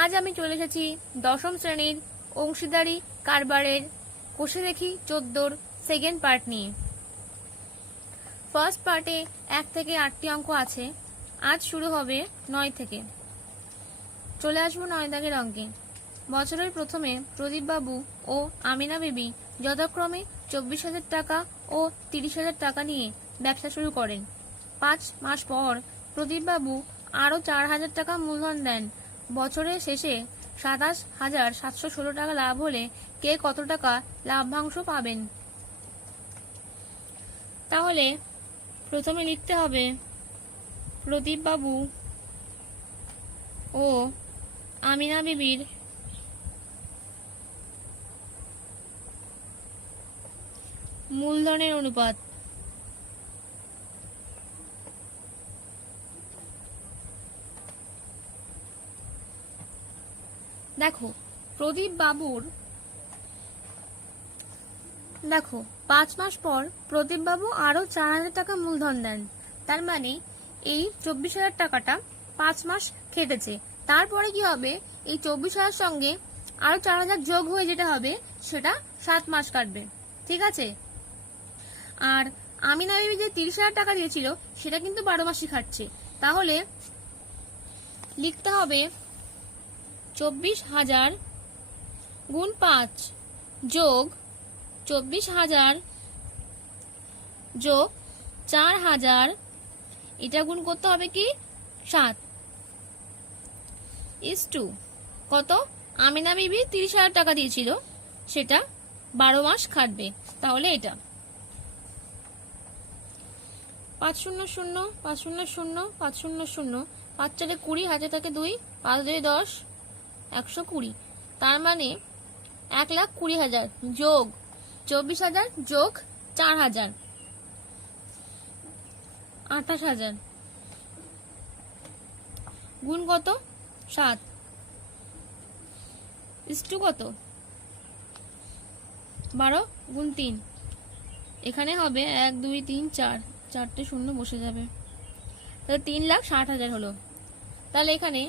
আজ আমি চলে এসেছি দশম শ্রেণীর অংশীদারি কারবারের কষে দেখি 14 সেকেন্ড পার্ট নিয়ে। ফার্স্ট পার্টে 1 থেকে 8টি অঙ্ক আছে। আজ শুরু হবে 9 থেকে। চলে আসবো 9 দাগের অঙ্কে। বছরের প্রথমে প্রদীপ বাবু ও আমিনা বিবি যথাক্রমে 24,000 টাকা ও 30,000 টাকা নিয়ে ব্যবসা শুরু করেন। 5 মাস পর প্রদীপ বাবু আরো 4,000 টাকা মূলধন দেন। বছরের শেষে 27,716 টাকা লাভ হলে কে কত টাকা লাভ্যাংশ পাবেন? তাহলে প্রথমে লিখতে হবে প্রদীপ বাবু ও আমিনা বিবির মূলধনের অনুপাত। দেখো প্রদীপ বাবুর 5 মাস পর প্রদীপ বাবু আরো 4,000 টাকা মূলধন দেন। তার মানে এই 24,000 টাকাটা 5 মাস খেটেছে। তারপরে কি হবে? এই 24,000 সঙ্গে আরো 4,000 যোগ হয়ে যেটা হবে সেটা 7 মাস কাটবে। ঠিক আছে? আর আমিনা বিবি যে 30,000 টাকা দিয়েছিল সেটা কিন্তু 12 মাসই খাটছে। তাহলে লিখতে হবে 24,000 গুণ 5 যোগ 24,000 যোগ 4,000, এটা গুণ করতে হবে কি 7 ইস টু কত? আমিনা বিবি 30,000 টাকা দিয়েছিল, সেটা 12 মাস খাটবে। তাহলে এটা 500 500 500 5 4 20, হাতে থাকে 2, 5 2 10, 120। তার মানে 1,20,000 যোগ 24,000 যোগ 4,000 28,000 গুণ কত 7 ইস টু কত 12 গুণ 3। এখানে হবে 1 2 3 4, 4টে শূন্য বসে যাবে। তাহলে 3,60,000 হলো। তাহলে এখানে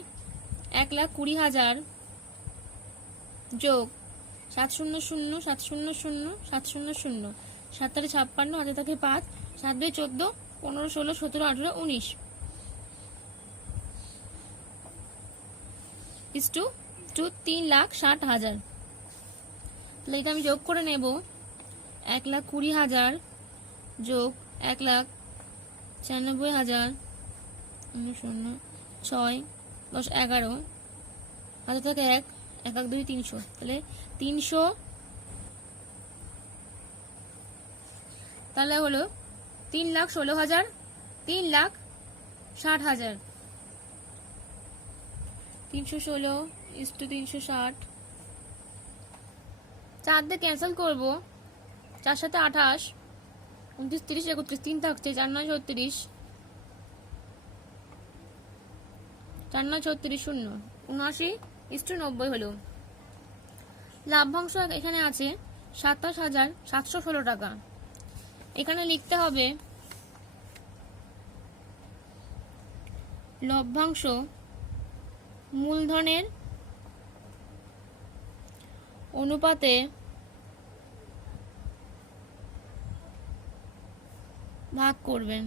1,20,000 যোগ 700 700 700, 7 তারে 56, হাতে থাকে 5, 7 2 14, 15 16 17 18 19 ইস টু 3,60,000। তাহলে এটা আমি যোগ করে নেব। 1,20,000 যোগ 1,96,000, 0 6 10 11, হাতে থাকে 1 1 1 2 300। তাহলে 300, তাহলে হলো 3,16,000, 3,60,000। 316 ইস টু 360। 4 দিয়ে ক্যান্সেল করবো। 4 সাথে 28, 29 30 31, 3 থাকছে, 4 9 36, 4 9 36 0, 79 ইস টু 90 হলো। লাভ্যাংশ এখানে আছে 27,716 টাকা। এখানে লিখতে হবে লভ্যাংশ মূলধনের অনুপাতে ভাগ করবেন।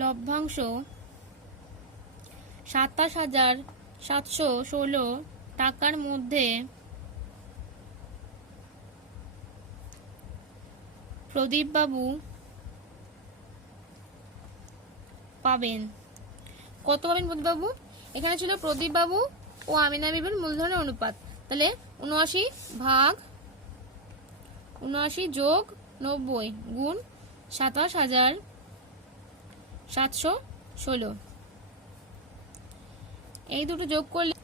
লভ্যাংশ 27,716 টাকার মধ্যে প্রদীপ বাবু পাবেন কত? পাবেন প্রদীপ বাবু? এখানে ছিল প্রদীপ বাবু ও আমিনা বিবির মূলধনের অনুপাত। তাহলে 79 ভাগ 79 যোগ 90 গুণ 27,716। এই দুটো যোগ করলে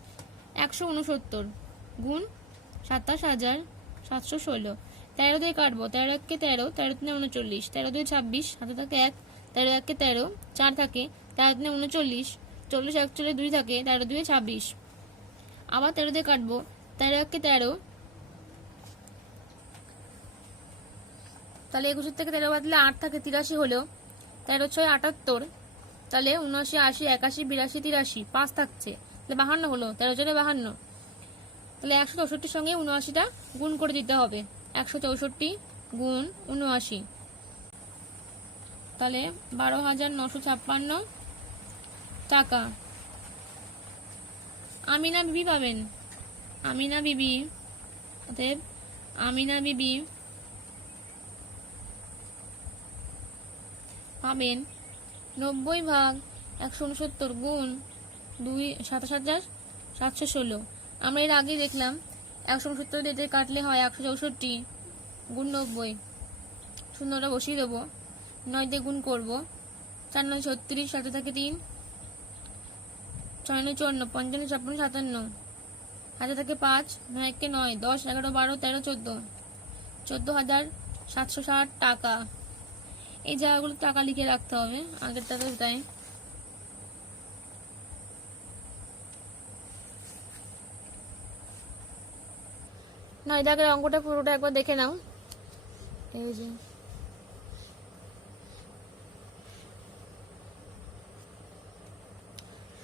169 গুণ 27,716। 13 দিয়ে কাটবো। 13 1 কে 13, 13 3 39, 13 2 26, হাতে থাকে 1, 13 1 কে 13, 4 থাকে, 13 3 39, 40 1 চলে 2 থাকে, 13 2 26। আবার 13 দিয়ে কাটবো। 13 1 কে 13, তাহলে 21 থেকে 13 বাদলে 8 থাকে, 83 হলো। 13 6 78, তাহলে 79, 80, 81, 82, 83, 5 থাকছে, তাহলে 52 হলো, 13 চলে 52। তাহলে 164 সঙ্গে 79টা গুণ করে দিতে হবে, 164 গুণ 79, তাহলে 12,956 টাকা আমিনা বিবি পাবেন। আমিনা বিবি, অতএব আমিনা বিবি পাবেন 90/169 গুণ 27,716। আমরা এর আগে দেখলাম 169 দিয়ে কাটলে হয় 164 গুণ 90, শূন্যটা বসিয়ে দেবো, 9 দিয়ে গুণ করবো, 4 9 36, সাথে থাকে 3, 6 9 54, 5 9 56, 57, হাতে থাকে 5, 9 1 9, 10 11 12 13 14, 14,760 টাকা। এই জায়গাগুলো টাকা লিখে রাখতে হবে, আগের টাকা তাই। নয় দাগের অঙ্কটা পুরোটা একবার দেখে নাও। এই যে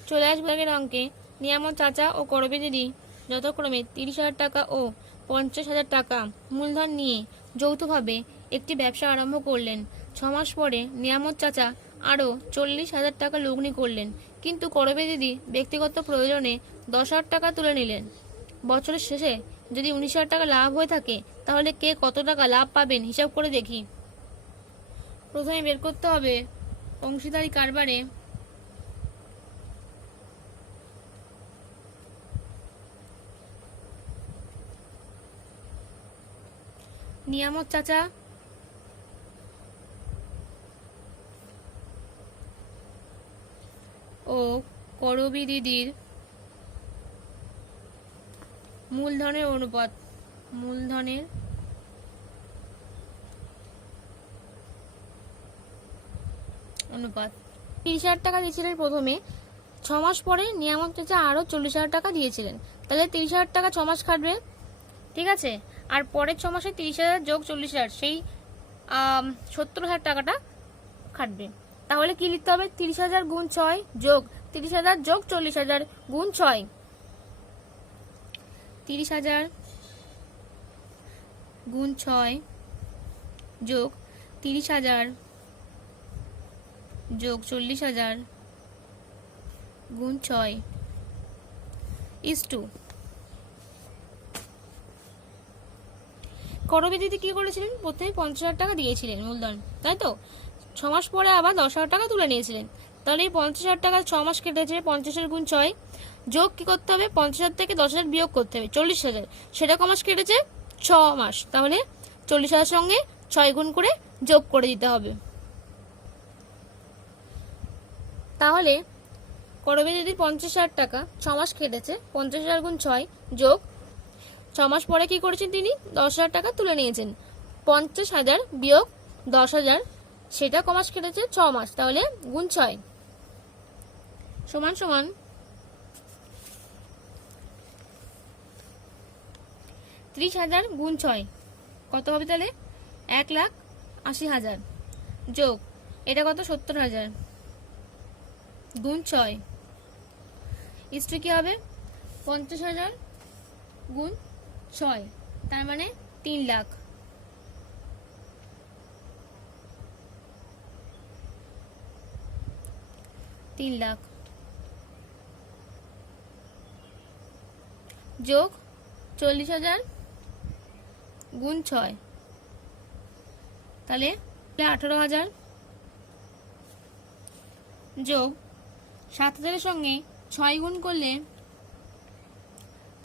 চলে আসবে আগের অঙ্কে। নিয়ামত চাচা ও করবে দিদি যথাক্রমে 30,000 টাকা ও 50,000 টাকা মূলধন নিয়ে যৌথভাবে একটি ব্যবসা আরম্ভ করলেন। 6 মাস পরে নিয়ামত চাচা আরও 40,000 টাকা লগ্নি করলেন, কিন্তু করবে দিদি ব্যক্তিগত প্রয়োজনে 10,000 টাকা তুলে নিলেন। বছরের শেষে যদি 19,000 টাকা লাভ হয়ে থাকে, তাহলে কে কত টাকা লাভ পাবেন হিসাব করে দেখি। প্রথমে বের করতে হবে অংশীদারি কারবারে নিয়ামত চাচা ও করবি দিদির মূলধনের অনুপাত। মূলধনের অনুপাত 30,000 টাকা দিয়েছিলেন প্রথমে, 6 মাস পরে নিয়ামত চাচা আরো 40,000 টাকা দিয়েছিলেন, তাহলে 30,000 টাকা 6 মাস খাটবে, ঠিক আছে। আর পরের 6 মাসে 30,000 যোগ 40,000, সেই 70,000 টাকাটা খাটবে। তাহলে কি লিখতে হবে? 30,000 গুণ 6 যোগ 30,000 যোগ 40,000 গুণ 6, 30,000 গুণ 6 যোগ 30,000 যোগ 40,000 গুণ 6 ইস টু। করবি দিদি কি করেছিলেন? প্রথমে 50,000 টাকা দিয়েছিলেন মূলধন, তাই তো। 6 মাস পরে আবার 10,000 টাকা তুলে নিয়েছিলেন, তাহলে এই 50,000 টাকা 6 মাস কেটেছে, 50,000 গুণ 6 যোগ কি করতে হবে? 50,000 থেকে 10,000 বিয়োগ করতে হবে, 40,000, সেটা ক মাস কেটেছে? 6 মাস। তাহলে 40,000 সঙ্গে 6 গুণ করে যোগ করে দিতে হবে। তাহলে করবি দিদি 50,000 টাকা 6 মাস কেটেছে, 50,000 গুণ 6 যোগ 6 মাস পরে কি করেছেন তিনি? 10,000 টাকা তুলে নিয়েছেন, 50,000 বিয়োগ 10,000, সেটা ক মাস কেটেছে? 6 মাস। তাহলে গুণ 6 সমান সমান 30,000 গুণ 6 কত হবে? তাহলে 1,80,000 যোগ এটা কত? 70,000 গুণ 6 ইস্টু কি হবে? 50,000 গুণ 6, তার মানে 3 লাখ। যোগ 40,000 গুণ 6, তাহলে 18,000 যোগ 7,000 এর সঙ্গে 6 গুণ করলে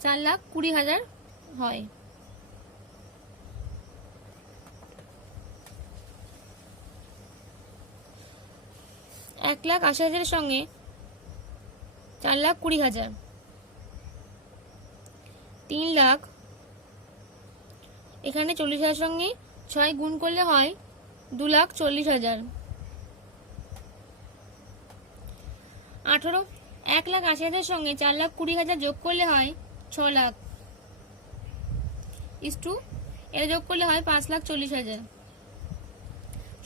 4,20,000 হয়। এক 1,80,000 এর সঙ্গে 4,20,000, 3 লাখ। এখানে 40,000 সঙ্গে 6 গুণ করলে হয় 2,40,000। 1,80,000 সঙ্গে 4,20,000 যোগ করলে হয় 6 লাখ ইস্টু, এটা যোগ করলে হয় 5,40,000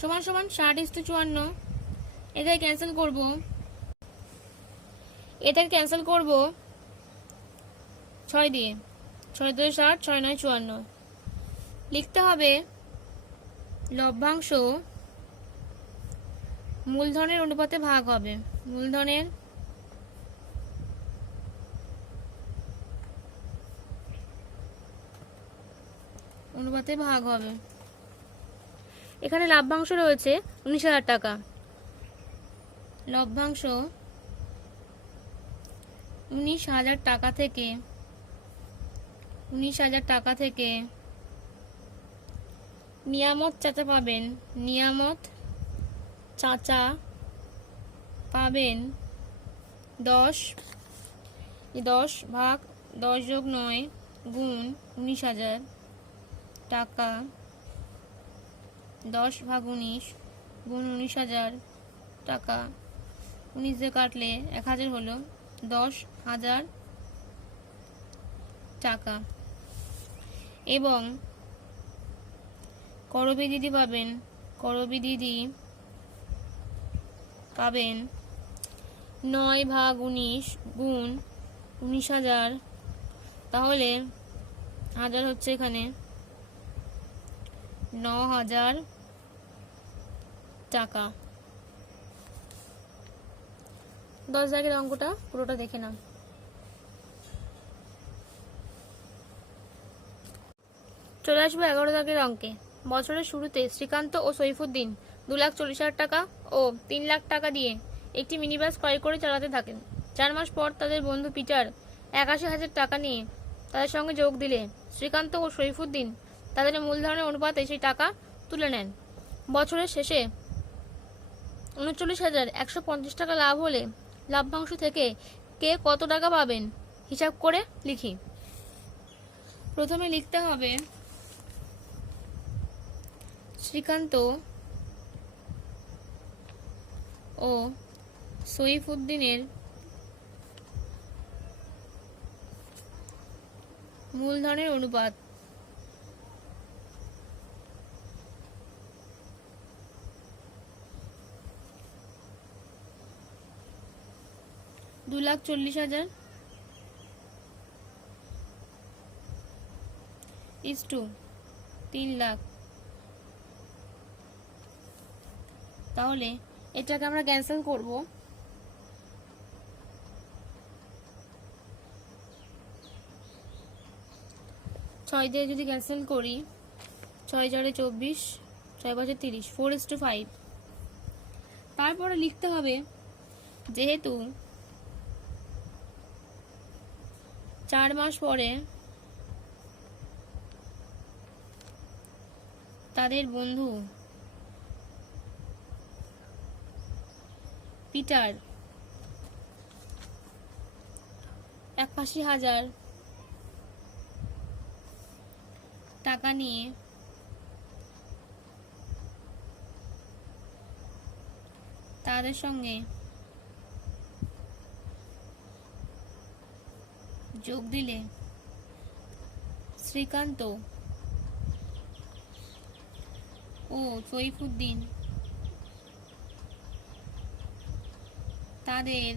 সমান সমান 60:54। এটাই ক্যান্সেল করবো। এটাকে ক্যান্সেল করব 6 দিয়ে। 6 2 60, 6 9 54। লিখতে হবে লভ্যাংশ মূলধনের অনুপাতে ভাগ হবে। মূলধনের অনুপাতে ভাগ হবে। এখানে লভ্যাংশ রয়েছে 19,000 টাকা। লভ্যাংশ 19,000 টাকা থেকে 19,000 টাকা থেকে নিয়ামত চাচা পাবেন, নিয়ামত চাচা পাবেন 10 ভাগ 10 যোগ 9 গুণ 19,000 টাকা। 10 ভাগ 19 গুণ 19,000 টাকা। 19 দিয়ে কাটলে 1,000 হলো 10,000 টাকা। এবং করবি দিদি পাবেন, করবি দিদি পাবেন 9 ভাগ 19 গুণ 19,000। তাহলে 1000 হচ্ছে এখানে 9,000 টাকা। 10 দাগের অঙ্কটা পুরোটা দেখে নাও। চলে আসবো 11 দাগের অঙ্কে। বছরের শুরুতে শ্রীকান্ত ও সৈফুদ্দিন 2,40,000 টাকা ও 3 লাখ টাকা দিয়ে একটি মিনি বাস ক্রয় করে চালাতে থাকেন। 4 মাস পর তাদের বন্ধু পিটার 81,000 টাকা নিয়ে তাদের সঙ্গে যোগ দিলে শ্রীকান্ত ও সৈফুদ্দিন তাদের মূলধনের অনুপাতে সেই টাকা তুলে নেন। বছরের শেষে 39,150 টাকা লাভ হলে লভ্যাংশ থেকে কে কত টাকা পাবেন হিসাব করে লিখি। প্রথমে লিখতে হবে শ্রীকান্ত ও সৈফুদ্দিনের মূলধনের অনুপাত। $2,40,000 is to 3 লাখ। তাহলে এটাকে আমরা ক্যান্সেল করব। 6 দিয়ে যদি ক্যান্সেল করি 6 4 24, 6 5 30, 4:5। তারপরে লিখতে হবে যেহেতু 4 মাস পরে তাদের বন্ধু পিটার 81,000 টাকা নিয়ে তাদের সঙ্গে যোগ দিলে শ্রীকান্ত ও সৈফুদ্দিন তাদের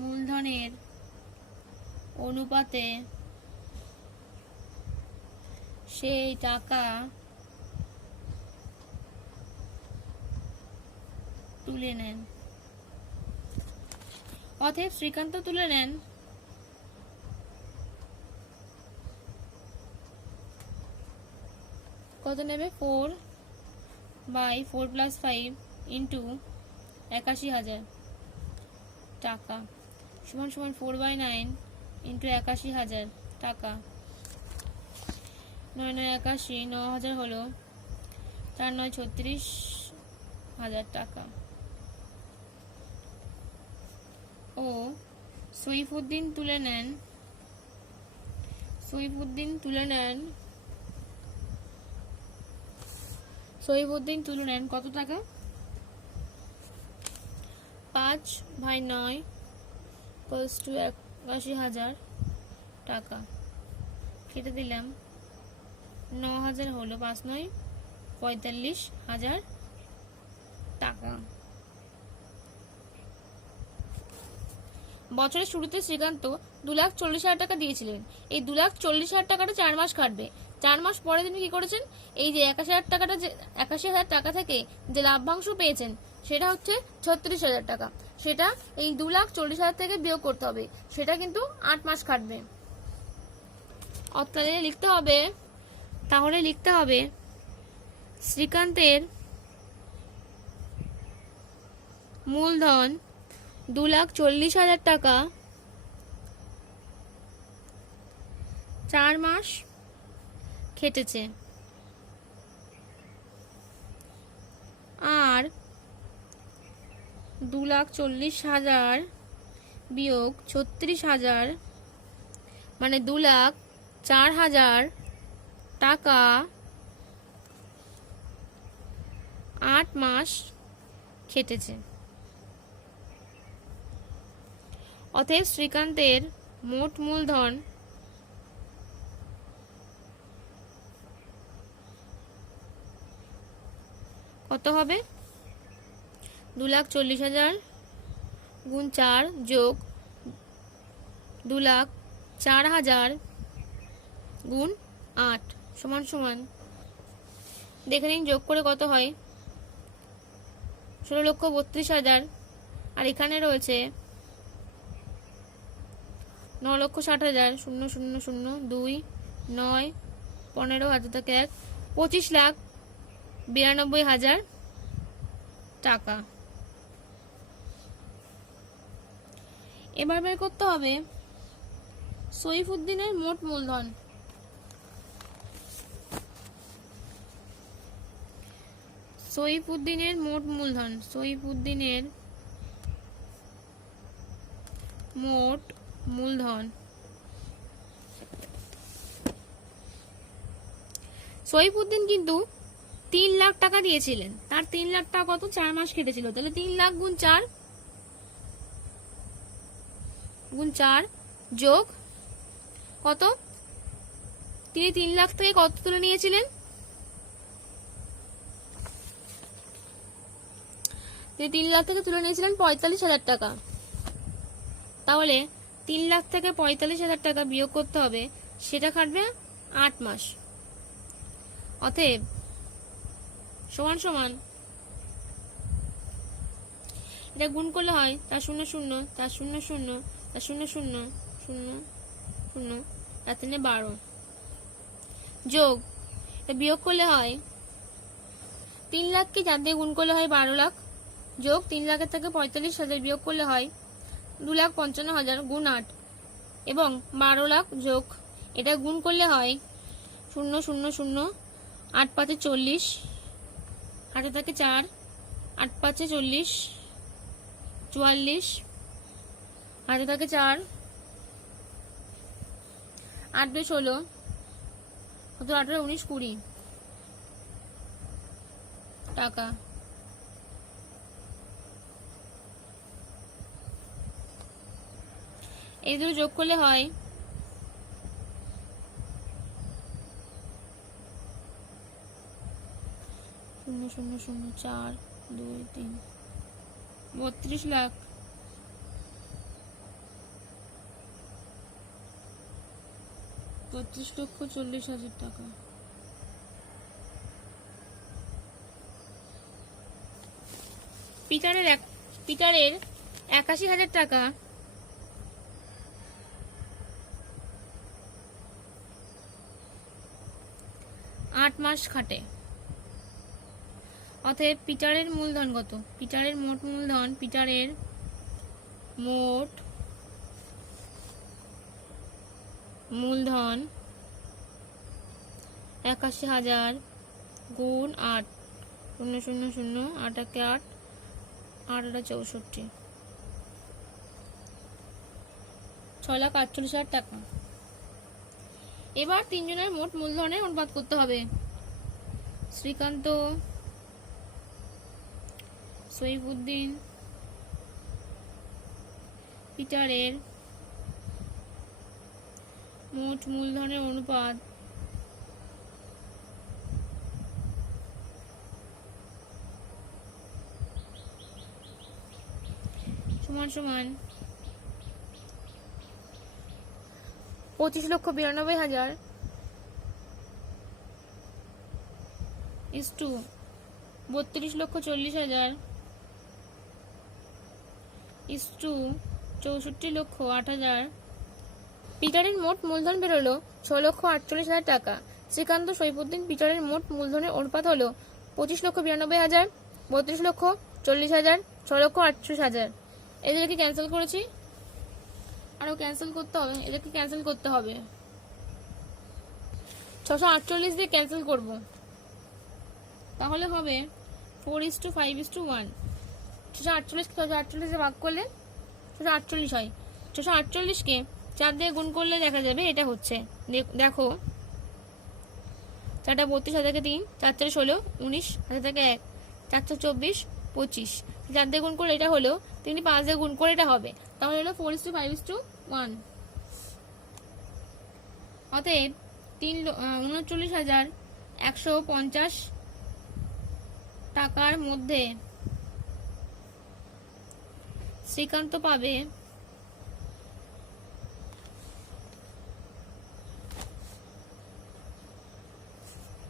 মূলধনের অনুপাতে সেই টাকা তুলে নেন। অতএব শ্রীকান্ত তুলে নেন কত নেবে 4/4 + 5 ইন্টু 81,000 টাকা সমান সমান 4/9 ইন্টু 81,000 টাকা। 9 9 81, 9,000 হলো 4 9 36,000 টাকা। ও সৈফুদ্দিন তুলে নেন কত টাকা 5/9 = 81,000 টাকা। কেটে দিলাম 9,000 হলো 5 9 45,000 টাকা। বছরের শুরুতে শ্রীকান্ত 2,40,000 টাকা দিয়েছিলেন। এই 2,40,000 টাকাটা 4 মাস খাটবে। 4 মাস পরে তিনি কি করেছেন, এই যে 81,000 টাকাটা, যে 81,000 টাকা থেকে যে লাভ্যাংশ পেয়েছেন সেটা হচ্ছে 36,000 টাকা। সেটা এই 2,40,000 থেকে বিয়োগ করতে হবে, সেটা কিন্তু 8 মাস খাটবে। তাহলে লিখতে হবে শ্রীকান্তের মূলধন 2,40,000 টাকা 4 মাস খেটেছে, আর 2,40,000 বিয়োগ 36,000 মানে 2,04,000 টাকা 8 মাস খেটেছে। অতএব শ্রীকান্তের মোট মূলধন কত হবে? 2,40,000 গুণ 4 যোগ 2,04,000 গুণ 8 সমান সমান, দেখে নিন যোগ করে কত হয়। 16,32,000, আর এখানে রয়েছে 9,60,000। 0 0 0 2 9 15 হাজার থেকে 1 25,92,000 টাকা। এবার বের করতে হবে সইফুদ্দিনের মোট মূলধন। সইফুদ্দিনের মোট মূলধন সইফুদ্দিন কিন্তু 3 লাখ টাকা দিয়েছিলেন। তার 3 লাখ টাকা কত? 4 মাস কেটেছিল। তাহলে 3 লাখ গুণ 4 যোগ কত? তিনি 3 লাখ থেকে কত তুলে নিয়েছিলেন? তিনি 3 লাখ থেকে তুলে নিয়েছিলেন 45,000 টাকা। তাহলে 3 লাখ থেকে 45,000 টাকা বিয়োগ করতে হবে, সেটা খাটবে 8 মাস। অতএব সমান সমান, এটা গুণ করলে হয় 4 0 0 4 0 0 4 0 0 0 0 4 3 12 যোগ বিয়োগ করলে হয় 3 লাখকে 4 দিয়ে গুণ করলে হয় 12 লাখ, যোগ 3 লাখের থেকে 45,000 বিয়োগ করলে হয় 2,55,000 গুণ 8 এবং 12 লাখ যোগ এটা গুণ করলে হয় 0 0 0 8 5 40, হাতে থাকে 4, 8 5 40 44, হাতে থাকে 4, 8 2 16, 18 19 20 টাকা। এই দুটো যোগ করলে হয় 0 0 0 4 2 3 32 লাখ। পঁচিশ লক্ষ 40,000 টাকা। পিটারের 81,000 টাকা আট মাস খাটে। অতএব পিটারের মূলধন কত? পিটারের মোট মূলধন 81,000 গুণ 8, 0 0 0 8 1 8 8 64, 6,48,000 টাকা। এবার তিনজনের মোট মূলধনের অনুপাত করতে হবে। শ্রীকান্ত, সইফুদ্দিন, পিটারের মোট মূলধনের অনুপাত সমান সমান 25,92,000 ইস টু 32,40,000 ইস টু 64,08,000। পিটারের মোট মূলধন বেরোলো 6,48,000 টাকা। শ্রীকান্ত সৈফুদ্দিন পিটারের মোট মূলধনের অনুপাত হলো 25,92,000, 32,40,000, 6,48,000। এদেরকে ক্যান্সেল করেছি, আরো ক্যান্সেল করতে হবে, এদেরকে ক্যান্সেল করতে হবে। 648 দিয়ে ক্যান্সেল করব, তাহলে হবে 4:5:1। 648 দিয়ে ভাগ করলে 648 হয়। 648কে 4 দিয়ে গুণ করলে দেখা যাবে এটা হচ্ছে, দেখো 4টা 32, হাজার থেকে 3, 4 4 16, 19, হাজার থেকে 1, 4 4 24, 25। 4 দিয়ে গুণ করলে এটা হলো, 3 5 দিয়ে গুণ করে এটা হবে, তাহলে হলো 4:5:1। অতএব 39,150 টাকার মধ্যে শ্রীকান্ত পাবে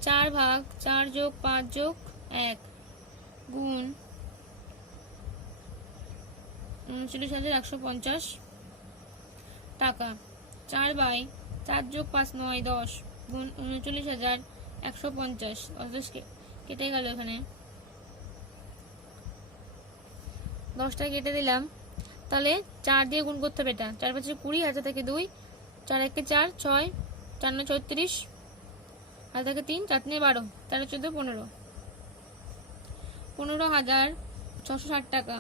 4/4+5+1 গুণ 39,150 টাকা। 4/4+5 9 10 গুণ 39,150। 10 কেটে গেল, এখানে 10টা কেটে দিলাম। তাহলে 4 দিয়ে গুণ করতে হবে, এটা 4 5 20, হাজার থেকে 2, 4 1 4 6, 4 9 34, হাজার থেকে 3, 4 3 12, 13 14 15, 15,660 টাকা।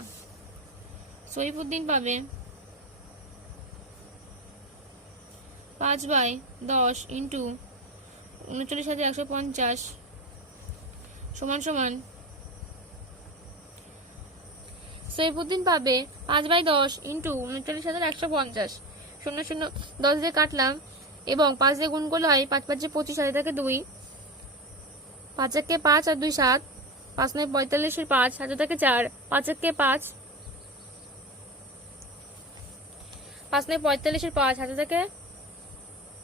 সৈফুদ্দিন পাবে 5/10 ইন্টু 39,150 সমান সমান, সৈফুদ্দিন পাবে 5/10 ইন্টু 39,150। 0 0 10 দিয়ে কাটলাম এবং 5 দিয়ে গুণ করলে হয় 5 5 25, হাজার থেকে 2, 5 1 5 আর 2 7, 5 9 45 5, হাজার থেকে 4, 5 1 5, 5 9 45 5, হাজার থেকে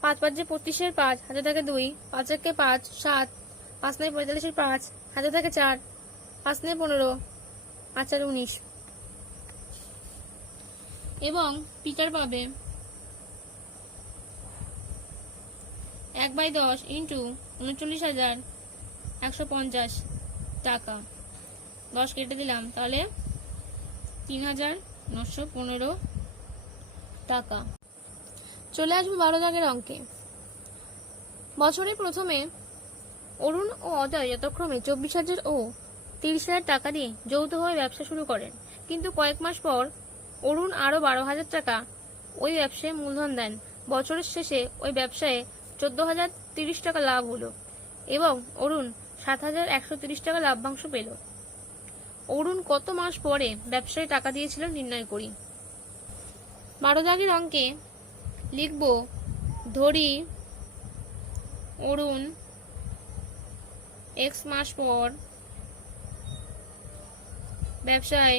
5 5 25 5, হাজার থেকে 2, 5 1 5 7, 5 9 45 5, হাজার থেকে 4, 5 9 15, 5 4 19। এবং পিটার পাবে 1/10 ইন্টু 39,150 টাকা। 10 কেটে দিলাম, তাহলে 3,915 টাকা। চলে আসবো 12 দাগের অঙ্কে। বছরের প্রথমে অরুণ ও অজয় যথাক্রমে 24,000 ও 30,000 টাকা দিয়ে যৌথভাবে ব্যবসা শুরু করেন, কিন্তু কয়েক মাস পর অরুণ আরো 12,000 টাকা ওই ব্যবসায় মূলধন দেন। বছরের শেষে ওই ব্যবসায় 14,030 টাকা লাভ হলো এবং অরুণ 7,130 টাকা লাভ্যাংশ পেল। অরুণ কত মাস পরে ব্যবসায় টাকা দিয়েছিল নির্ণয় করি। 12 দাগের অঙ্কে লিখব, ধরি অরুণ x মাস পর ব্যবসায়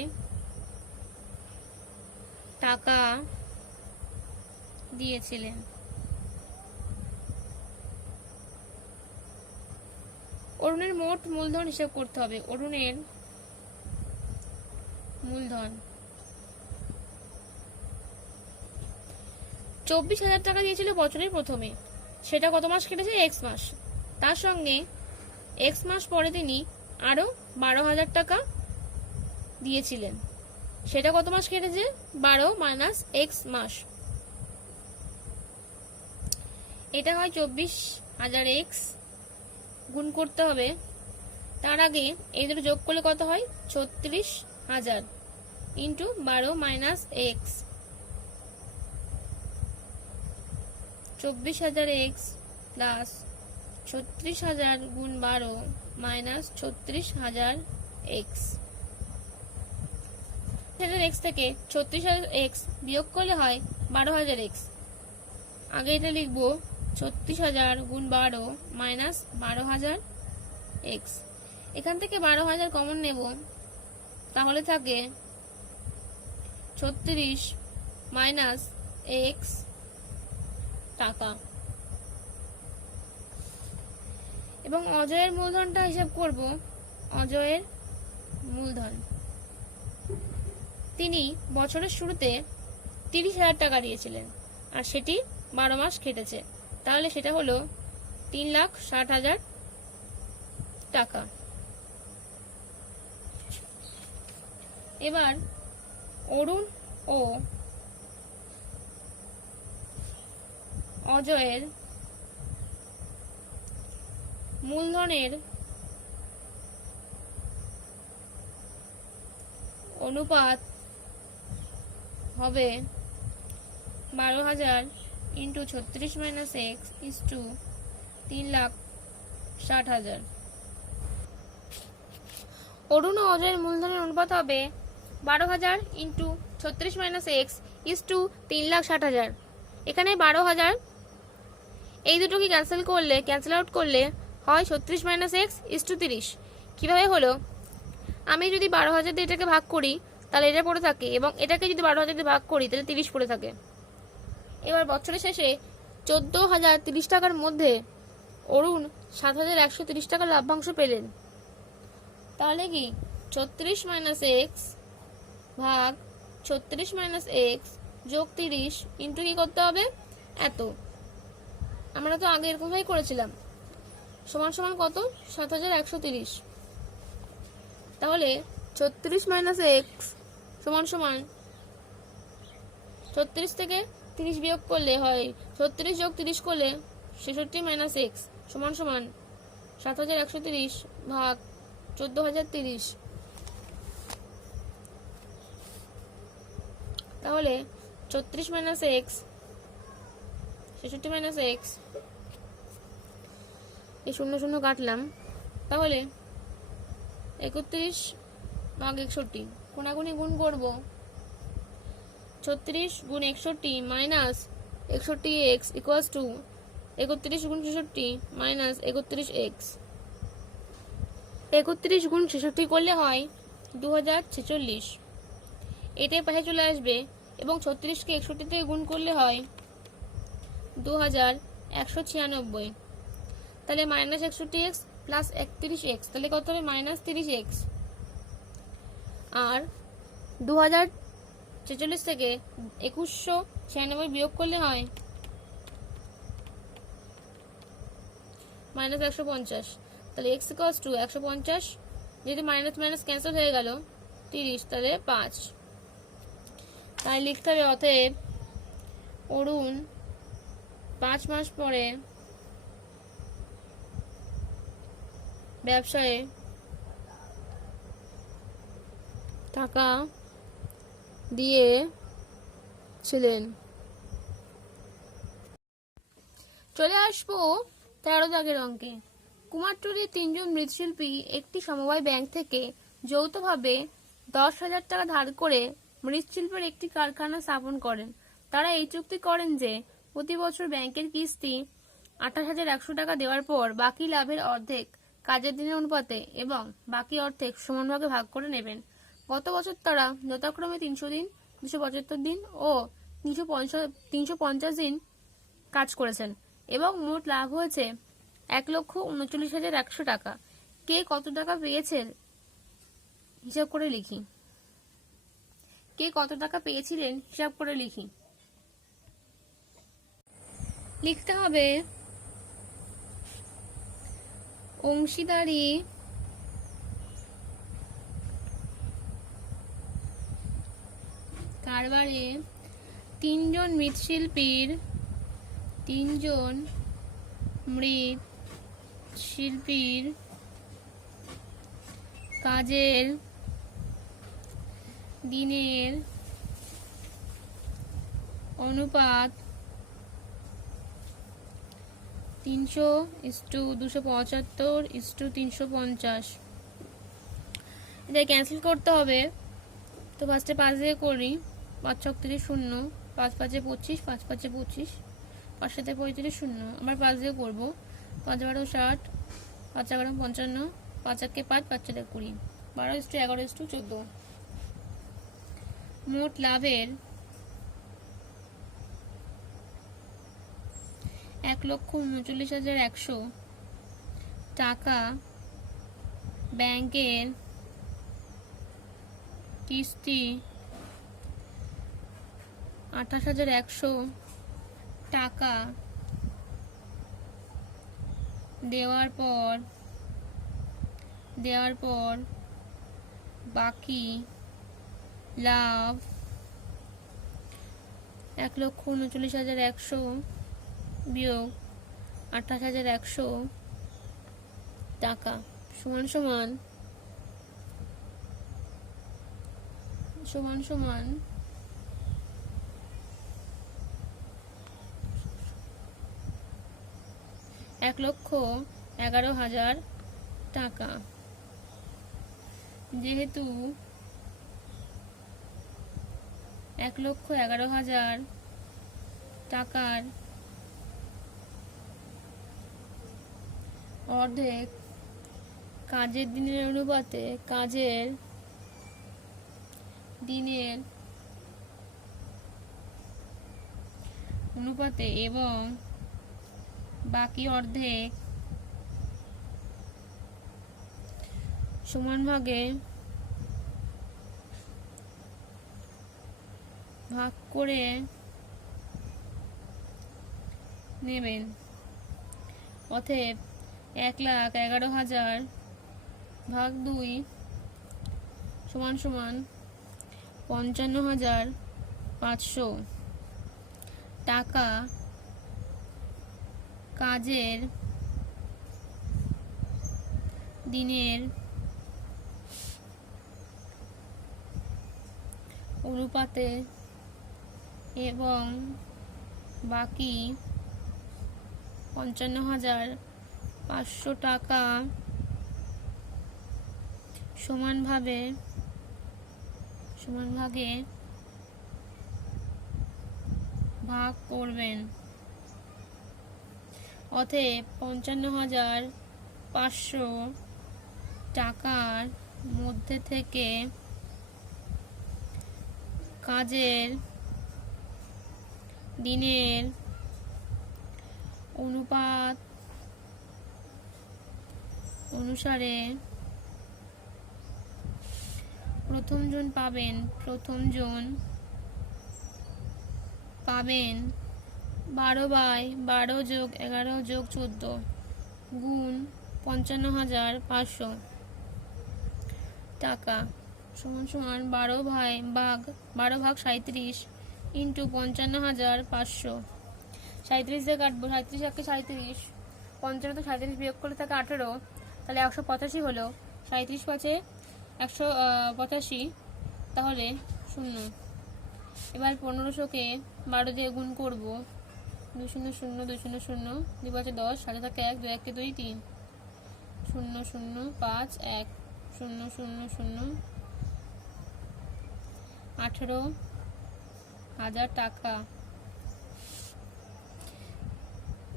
টাকা দিয়েছিলেন। অরুণের মোট মূলধন হিসাব করতে হবে। অরুণের মূলধন 24,000 টাকা দিয়েছিল বছরের প্রথমে, সেটা কত মাস কেটেছে? x মাস। তার সঙ্গে x মাস পরে তিনি আরো 12,000 টাকা দিয়েছিলেন, সেটা কত মাস কেটেছে? 12 মাইনাস x মাস, এটা হয় 24,000 x। গুণ করতে হবে, তার আগে এই দুটো যোগ করলে কত হয়? 36,000 into 12 minus x। 24,000 x plus 36,000 গুণ 12 মাইনাস 36,000 x। x থেকে 36,000 x বিয়োগ করলে হয় 12,000 x। আগে এটা লিখবো 36,000 গুণ 12 মাইনাস 12,000 x। এখান থেকে 12,000 কমন নেব, তাহলে থাকে 36 মাইনাস x টাকা। এবং অজয়ের মূলধনটা হিসাব করব। অজয়ের মূলধন, তিনি বছরের শুরুতে 30,000 টাকা দিয়েছিলেন আর সেটি 12 মাস খেটেছে, তাহলে সেটা হলো 3,60,000 টাকা। এবার অরুণ ও অজয়ের মূলধনের অনুপাত হবে 12,000 into 36 minus x is to 3,60,000। অরুণ ও অজয়ের মূলধনের অনুপাত হবে 12,000 into 36 minus x is to 3,60,000। এখানে 12,000 এই দুটোকে ক্যান্সেল আউট করলে হয় 36 মাইনাস এক্স ইস টু 30। কীভাবে হলো? আমি যদি 12,000 দিয়ে এটাকে ভাগ করি তাহলে এটা পড়ে থাকে, এবং এটাকে যদি 12,000 দিয়ে ভাগ করি তাহলে 30 পড়ে থাকে। এবার বছরের শেষে 14,030 টাকার মধ্যে অরুণ 7,130 টাকার লাভ্যাংশ পেলেন। তাহলে কি 36 মাইনাস এক্স ভাগ 36 মাইনাস এক্স যোগ 30 ইন্টু কি করতে হবে? এত। আমরা তো আগে এরকমভাবেই করেছিলাম। সমান সমান কত? 7,130। তাহলে 36 মাইনাস এক্স সমান সমান 36 থেকে 30 বিয়োগ করলে হয় 36 যোগ 30 করলে 66 মাইনাস এক্স সমান সমান 7,130 ভাগ 14,030। তাহলে 36 মাইনাস এক্স 66 মাইনাস এক্স, এই 0 0 কাটলাম, তাহলে 31 ভাগ 61। কোনাগুনি গুণ করব। 36 গুণ 61 মাইনাস 61 এক্স ইকুয়ালস টু 31 গুণ 66 মাইনাস 31 এক্স। 31 গুণ 66 করলে হয় 2046। এটাই পাশে চলে আসবে, এবং 36কে 61 থেকে গুণ করলে হয় 2196। তাহলে মাইনাস 61 এক্স প্লাস 31 এক্স, তাহলে কত হবে? Minus 30 x. আর 2046 থেকে 2196 বিয়োগ করলে হয় মাইনাস 150। তাহলে এক্স ইকুয়ালস টু 150, যেহেতু মাইনাস মাইনাস ক্যান্সেল হয়ে গেল 30, তাহলে 5। তাই লিখতে হবে অতএব অরুণ 5 মাস পরে ব্যবসায়ে টাকা দিয়েছিলেন। চলে আসবো 13 দাগের অঙ্কে। কুমারটুলির 3 জন মৃৎশিল্পী একটি সমবায় ব্যাংক থেকে যৌথভাবে 10,000 টাকা ধার করে মৃৎশিল্পের একটি কারখানা স্থাপন করেন। তারা এই চুক্তি করেন যে প্রতি বছর ব্যাংকের কিস্তি 28,100 টাকা দেওয়ার পর বাকি লাভের অর্ধেক কাজের দিনের অনুপাতে এবং বাকি অর্ধেক সমানভাগে ভাগ করে নেবেন। গত বছর তারা যথাক্রমে 300 দিন, 275 দিন ও 350 দিন কাজ করেছেন এবং মোট লাভ হয়েছে 1,39,100 টাকা। কে কত টাকা পেয়েছেন হিসাব করে লিখি। কে কত টাকা পেয়েছিলেন হিসাব করে লিখি। লিখতে হবে অংশীদারি কারবারে 3 জন মৃৎশিল্পীর কাজের দিনের অনুপাত 300:275:350। এটা ক্যান্সেল করতে হবে, তো ফার্স্টে 5 দিয়ে করি। 5 ছক 30 0, 5 5 25, 5 5 25, 5 7 35 0। আবার 5 দিয়ে করবো। 5 12 60, 5 11 55, 5 1 5, 5 4 20, 12:11:14। মোট লাভের 1,39,100 টাকা ব্যাংকের কিস্তি 28,100 টাকা দেওয়ার পর বাকি লাভ 1,39,100 বিয়োগ 28,100 টাকা সমান সমান 1,11,000 টাকা। যেহেতু 1,11,000 টাকার অর্ধেক কাজের দিনের অনুপাতে এবং বাকি অর্ধেক সমান ভাগে ভাগ করে নেবেন। অতএব 1,11,000 ভাগ 2 সমান সমান 55,500 টাকা কাজের দিনের অনুপাতে এবং বাকি 55,500 টাকা সমান ভাগে ভাগ করবেন। অতএব 55,500 টাকার মধ্যে থেকে কাজের দিনের অনুপাত অনুসারে প্রথম জন পাবেন 12/12 যোগ 11 যোগ 14 গুণ 55,500 টাকা সমান সমান 12 ভাগ 37 ইন্টু 55,500। 37 দিয়ে কাটবো, 37 একে 37, 55 তো 37 বিয়োগ করলে থাকে 18, তাহলে 185 হলো। 37 পাঁচে 185, তাহলে 0। এবার 1500কে 12 দিয়ে গুণ করবো, 2 0 0 2 0 0 2 5 10, সাথে থাকে 1 2 1 2 3 0 0 5 1 0 0 0 18,000 টাকা।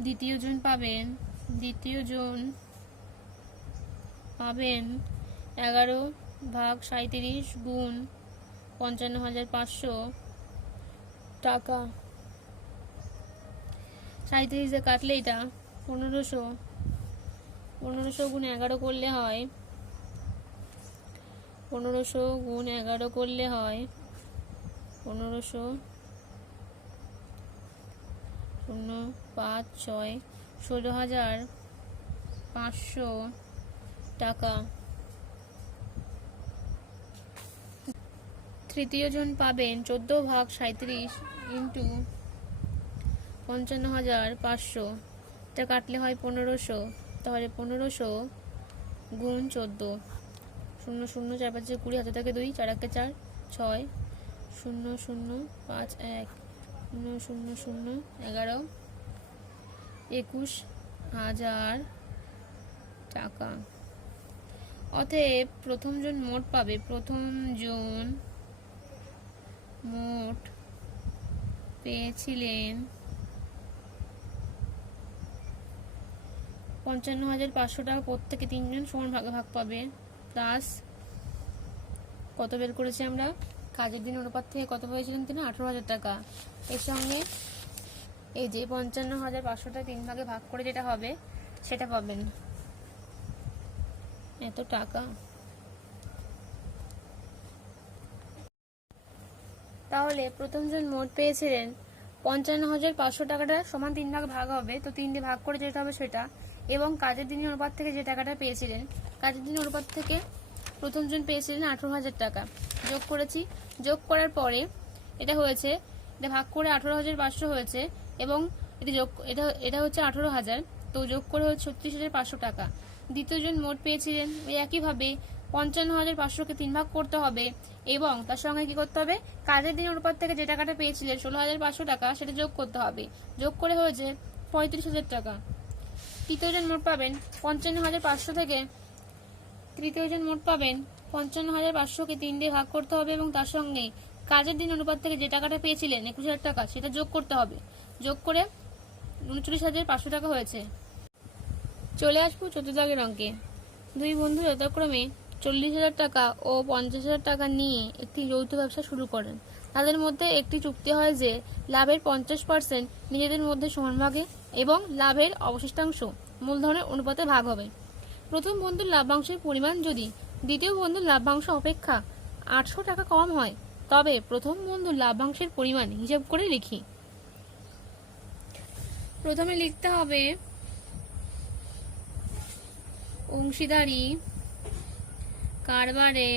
দ্বিতীয় জন পাবেন 11 ভাগ 37 গুণ 55,500 টাকা। 37 দিয়ে কাটলে এটা 1500 গুণ 11 করলে হয় 1500 গুণ 11 করলে হয় 1500 0 5 6 16,500 টাকা। তৃতীয় জন পাবেন 14 ভাগ 37 ইন্টু 55,500, এটা কাটলে হয় 1500, তাহলে 1500 গুণ 14 0 0 4 5 20, হাতে থাকে 2, 4 1 4 6 0 0 5 1 0 0 0 11 21,000 টাকা। অতএব প্রথম জন মোট পাবে, প্রথম জন মোট পেয়েছিলেন 55,500 টাকা। প্রত্যেকে 3 জন সমান ভাগে ভাগ পাবে। প্লাস কত বের করেছি আমরা, কাজের দিন অনুপাত থেকে কত পেয়েছিলেন তিনি, 18,000 টাকা। এর সঙ্গে এই যে 55,500টা 3 ভাগে ভাগ করে যেটা হবে সেটা পাবেন। এত টাকা, তাহলে প্রথম জন মোট পেয়েছিলেন 55,500 টাকাটা সমান 3 ভাগে ভাগ হবে, তো 3 দিয়ে ভাগ করে যেটা হবে সেটা, এবং কাজের দিনের অনুপাত থেকে যে টাকাটা পেয়েছিলেন, কাজের দিনের অনুপাত থেকে প্রথম জন পেয়েছিলেন 18,000 টাকা। যোগ করেছি, যোগ করার পরে এটা হয়েছে, এটা ভাগ করে 18,500 হয়েছে, এবং এটা হচ্ছে 18,000, তো যোগ করে হচ্ছে 36,500 টাকা। দ্বিতীয় জন মোট পেয়েছিলেন ওই একইভাবে 55,500কে 3 ভাগ করতে হবে, এবং তার সঙ্গে কি করতে হবে, কাজের দিন অনুপাত থেকে যে টাকাটা পেয়েছিলেন 16,500 টাকা সেটা যোগ করতে হবে, যোগ করে হয়েছে 35,000 টাকা। তৃতীয় জন মোট পাবেন 55,500 থেকে, তৃতীয় জন মোট পাবেন 55,500কে 3 দিয়ে ভাগ করতে হবে, এবং তার সঙ্গে কাজের দিন অনুপাত থেকে যে টাকাটা পেয়েছিলেন 21,000 টাকা সেটা যোগ করতে হবে, যোগ করে 39,500 টাকা হয়েছে। চলে আসবো চতুর্থ দাগের অঙ্কে। দুই বন্ধু যথাক্রমে 40,000 টাকা ও 50,000 টাকা নিয়ে একটি যৌথ ব্যবসা শুরু করেন। তাদের মধ্যে একটি চুক্তি হয় যে লাভের 50% নিজেদের মধ্যে সমান ভাগে এবং লাভের অবশিষ্টাংশ মূলধনের অনুপাতে ভাগ হবে। প্রথম বন্ধুর লাভ্যাংশের পরিমাণ যদি দ্বিতীয় বন্ধুর লাভ্যাংশ অপেক্ষা 800 টাকা কম হয়, তবে প্রথম বন্ধুর লাভ্যাংশের পরিমাণ হিসাব করে লিখি। প্রথমে লিখতে হবে অংশীদারি কারবারে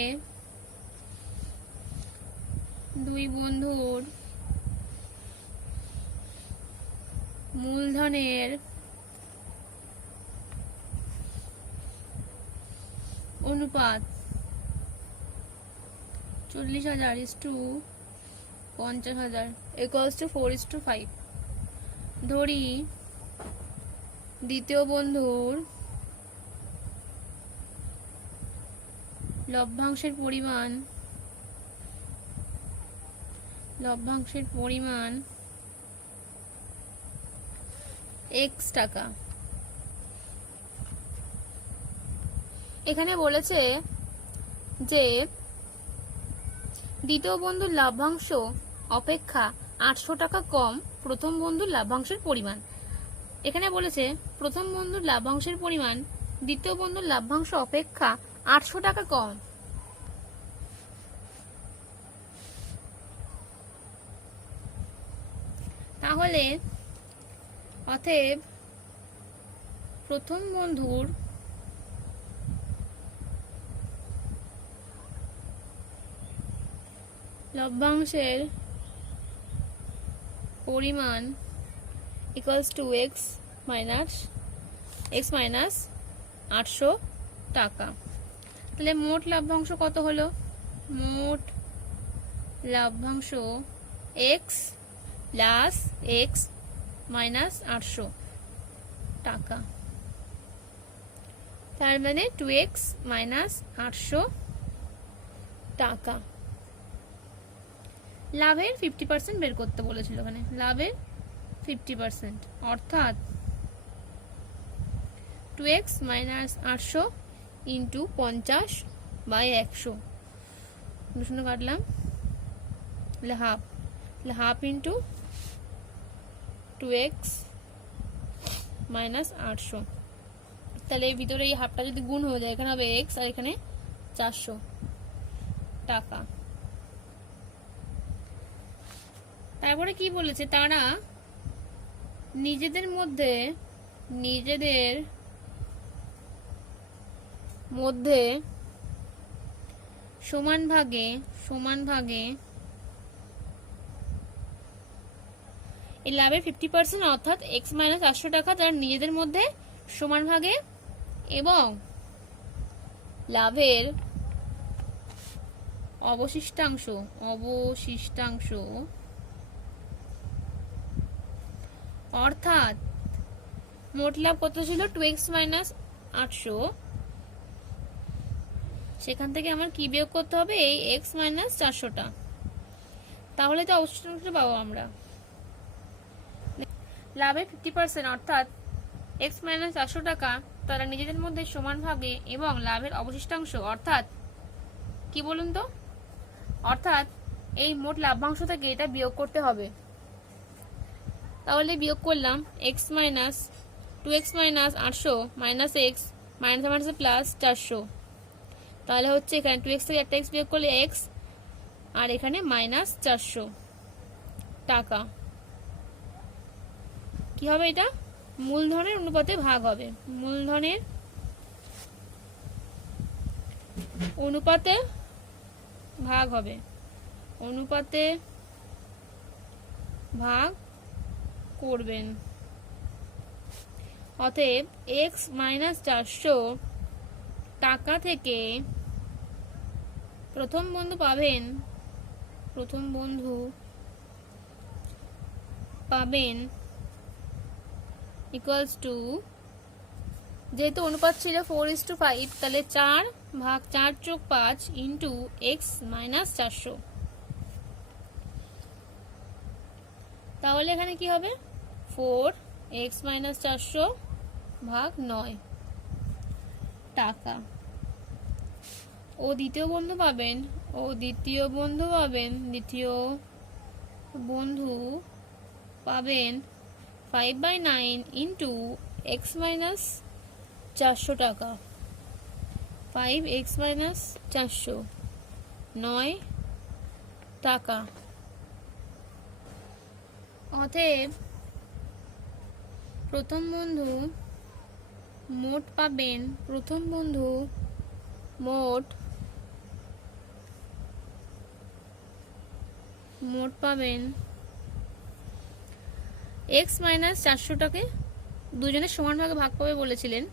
দুই বন্ধুর মূলধনের অনুপাত 40,000 = 50,000 = 4:5। ধরি দ্বিতীয় বন্ধুর লভ্যাংশের পরিমাণ x টাকা। এখানে বলেছে যে দ্বিতীয় বন্ধুর লাভ্যাংশ অপেক্ষা 800 টাকা কম প্রথম বন্ধুর লাভ্যাংশের পরিমাণ। এখানে বলেছে প্রথম বন্ধুর লাভ্যাংশের পরিমাণ দ্বিতীয় বন্ধুর লাভ্যাংশ অপেক্ষা 800 টাকা কম। তাহলে অতএব প্রথম বন্ধুর লভ্যাংশের পরিমাণ = x minus 800 টাকা। তাহলে মোট লাভ্যাংশ কত হলো? মোট লাভ্যাংশ x plus x minus 800 টাকা, তার মানে 2x minus 800 টাকা। লাভের 50% বের করতে বলেছিল, এখানে লাভের 50%, অর্থাৎ 2x minus 800 into 50/100, শূন্য কাটলাম, তাহলে হাফ into 2x minus 800। তাহলে এই ভিতরে এই হাফটা যদি গুণ হয়ে যায়, এখানে হবে x আর এখানে 400 টাকা। তারপরে কি বলেছে, তারা নিজেদের মধ্যে সমান ভাগে এই লাভের 50%, অর্থাৎ x minus 800 টাকা তারা নিজেদের মধ্যে সমান ভাগে এবং লাভের অবশিষ্টাংশ অর্থাৎ মোট লাভ কত ছিল 2x minus 800, সেখান থেকে আমার কি বিয়োগ করতে হবে, এই x minus 400টা, তাহলে তো অবশিষ্টাংশ পাবো আমরা। লাভের 50% অর্থাৎ x minus 800 টাকা তারা নিজেদের মধ্যে সমান ভাগে এবং লাভের অবশিষ্টাংশ অর্থাৎ কি বলুন তো, অর্থাৎ এই মোট লাভ্যাংশ থেকে এটা বিয়োগ করতে হবে। তাহলে বিয়োগ করলাম x minus 2x minus 800 minus x minus মাইনাসে প্লাস 400। তাহলে হচ্ছে এখানে 2x থেকে একটা এক্স বিয়োগ করলে এক্স, আর এখানে মাইনাস 400 টাকা। কি হবে এটা? মূলধনের অনুপাতে ভাগ হবে, মূলধনের অনুপাতে ভাগ হবে, অনুপাতে ভাগ করবেন। অতএব এক্স মাইনাস 400 টাকা থেকে প্রথম বন্ধু পাবেন ইকুয়ালস টু, যেহেতু অনুপাত ছিল 4:5, তাহলে 4 ভাগ 4 যোগ 5 ইন্টু এক্স মাইনাস 400। তাহলে এখানে কি হবে? 4x মাইনাস 400 ভাগ 9 টাকা। ও দ্বিতীয় বন্ধু পাবেন 5/9 ইন্টু x মাইনাস 400 টাকা। 5x মাইনাস 400 9 টাকা। অতএব প্রথম বন্ধু মোট পাবেন x মাইনাস 400 টাকে দুজনের সমান ভাগে ভাগ পাবে বলেছিলেন।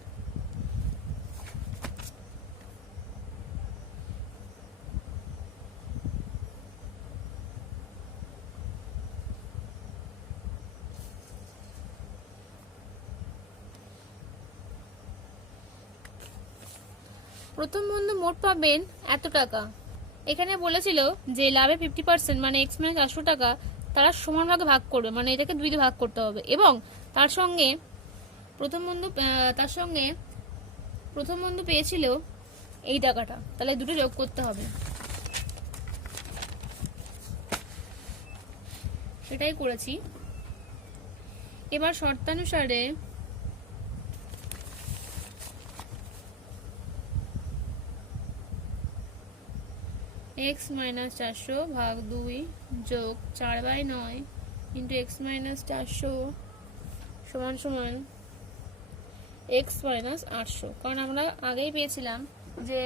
প্রথম বন্ধু মোট পাবেন এত টাকা। এখানে বলেছিল যে লাভে 50% মানে x মাইনাস 400 টাকা তারা সমান ভাগে ভাগ করবে, মানে এটাকে 2 দিয়ে ভাগ করতে হবে, এবং তার সঙ্গে প্রথম বন্ধু পেয়েছিল এই টাকাটা, তাহলে দুটো যোগ করতে হবে। সেটাই করেছি। এবার শর্তানুসারে x মাইনাস 400 ভাগ 2 যোগ 4/9 ইন্টু x মাইনাস 400 সমান সমান x মাইনাস 800, কারণ আমরা আগেই পেয়েছিলাম যে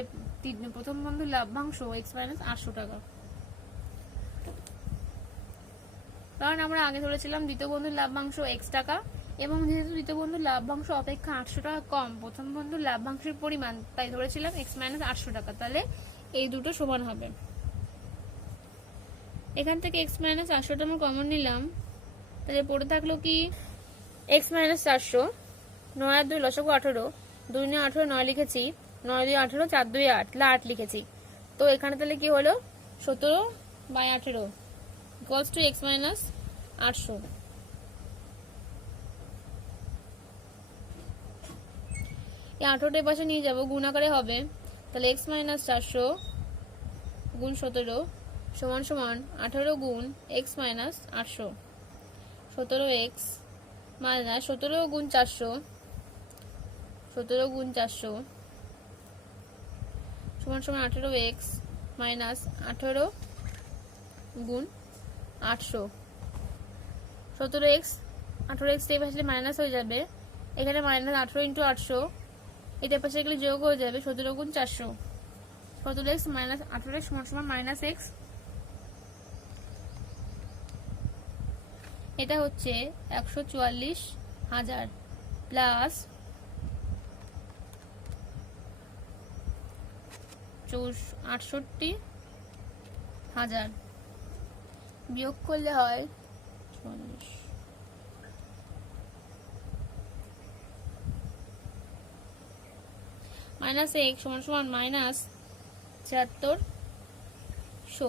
প্রথম বন্ধুর লাভ্যাংশ x মাইনাস 800 টাকা, কারণ আমরা আগে ধরেছিলাম দ্বিতীয় বন্ধুর লাভ্যাংশ x টাকা, এবং যেহেতু দ্বিতীয় বন্ধুর লাভ্যাংশ অপেক্ষা 800 টাকা কম প্রথম বন্ধুর লাভ্যাংশের পরিমাণ, তাই ধরেছিলাম x মাইনাস 800 টাকা। তাহলে এই দুটো সমান হবে। এখান থেকে x মাইনাস 800টা আমরা কমন নিলাম, তাহলে পড়ে থাকলো কি x মাইনাস 400, 9 আর 2 লসাগু 18, 2 9 18 9 লিখেছি, 9 2 18, 4 2 8, 8 লিখেছি। তো এখানে তাহলে কি হলো 17/18 ইকুয়ালস টু x মাইনাস 800। এই 18টা পাশে নিয়ে যাবো, গুণ আকারে হবে, তাহলে x মাইনাস 400 গুণ 17 সমান সমান 18 গুণ x মাইনাস 800, 17x মাইনাস 17 গুণ 400 সমান সমান 18x মাইনাস 18 গুণ 800। 17x 18x এই পাশে মাইনাস হয়ে যাবে, এখানে মাইনাস 18 ইন্টু 800, এটা পাশে গেলে যোগ হয়ে যাবে 17 গুণ 400। 17x মাইনাস 18x সমান সমান মাইনাস x, এটা হচ্ছে 144,000 প্লাস 68,000 বিয়োগ করলে হয় 40। মাইনাস x সমান সমান মাইনাস 7300,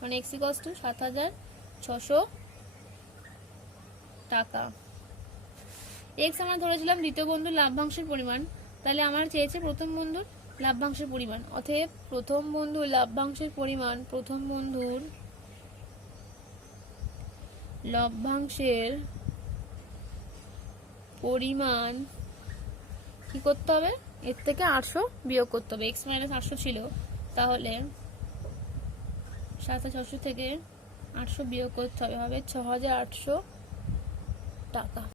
মানে x ইকুয়ালস টু 7,600 টাকা। x আমরা ধরেছিলাম দ্বিতীয় বন্ধুর লাভ্যাংশের পরিমাণ, তাহলে আমার চেয়েছে প্রথম বন্ধুর লাভ্যাংশের পরিমাণ। অতএব প্রথম বন্ধুর লাভ্যাংশের পরিমাণ, প্রথম বন্ধুর লভ্যাংশের পরিমাণ কি করতে হবে, এর থেকে 800 বিয়োগ করতে হবে। x মাইনাস 800 ছিল, তাহলে 7600 থেকে 800 বিয়োগ করতে হবে, হবে 6800 টাকা।